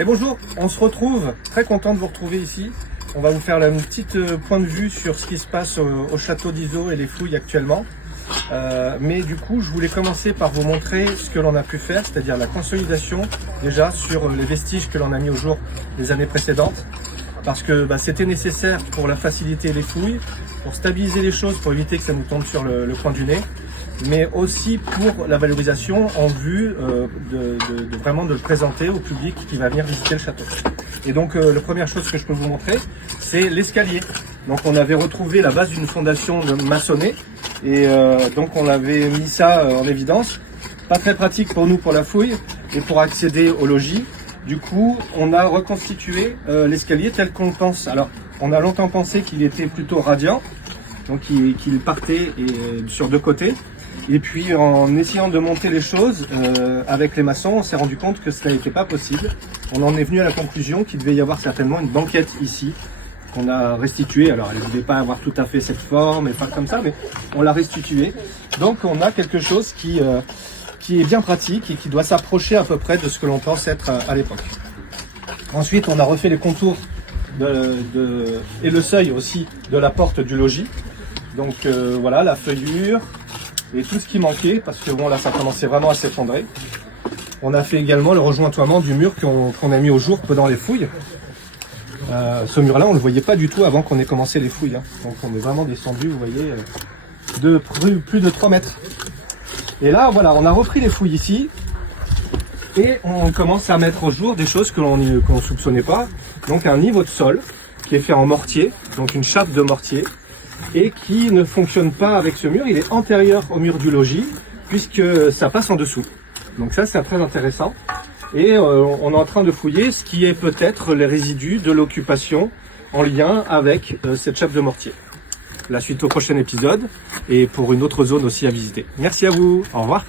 Et bonjour, on se retrouve, très content de vous retrouver ici. On va vous faire un petit point de vue sur ce qui se passe au château d'Izeaux et les fouilles actuellement. Mais du coup, je voulais commencer par vous montrer ce que l'on a pu faire, c'est-à-dire la consolidation déjà sur les vestiges que l'on a mis au jour les années précédentes. Parce que c'était nécessaire pour la faciliter les fouilles, pour stabiliser les choses, pour éviter que ça nous tombe sur le coin du nez, mais aussi pour la valorisation en vue vraiment de le présenter au public qui va venir visiter le château. Et donc la première chose que je peux vous montrer, c'est l'escalier. Donc on avait retrouvé la base d'une fondation maçonnée et donc on avait mis ça en évidence. Pas très pratique pour nous pour la fouille et pour accéder au logis. Du coup, on a reconstitué l'escalier tel qu'on le pense. Alors, on a longtemps pensé qu'il était plutôt radiant, donc qu'il partait sur deux côtés. Et puis, en essayant de monter les choses avec les maçons, on s'est rendu compte que ça n'était pas possible. On en est venu à la conclusion qu'il devait y avoir certainement une banquette ici, qu'on a restituée. Alors, elle ne devait pas avoir tout à fait cette forme et pas comme ça, mais on l'a restituée. Donc, on a quelque chose qui est bien pratique et qui doit s'approcher à peu près de ce que l'on pense être à l'époque. Ensuite, on a refait les contours et le seuil aussi de la porte du logis. Donc voilà, la feuillure et tout ce qui manquait, parce que bon là ça commençait vraiment à s'effondrer. On a fait également le rejointoiement du mur qu'on a mis au jour pendant les fouilles. Ce mur-là, on ne le voyait pas du tout avant qu'on ait commencé les fouilles. Donc on est vraiment descendu, vous voyez, de plus de 3 mètres. Et là, voilà, on a repris les fouilles ici et on commence à mettre au jour des choses qu'on ne soupçonnait pas. Donc un niveau de sol qui est fait en mortier, donc une chape de mortier, et qui ne fonctionne pas avec ce mur. Il est antérieur au mur du logis puisque ça passe en dessous. Donc ça, c'est très intéressant. Et on est en train de fouiller ce qui est peut-être les résidus de l'occupation en lien avec cette chape de mortier. La suite au prochain épisode et pour une autre zone aussi à visiter. Merci à vous, au revoir.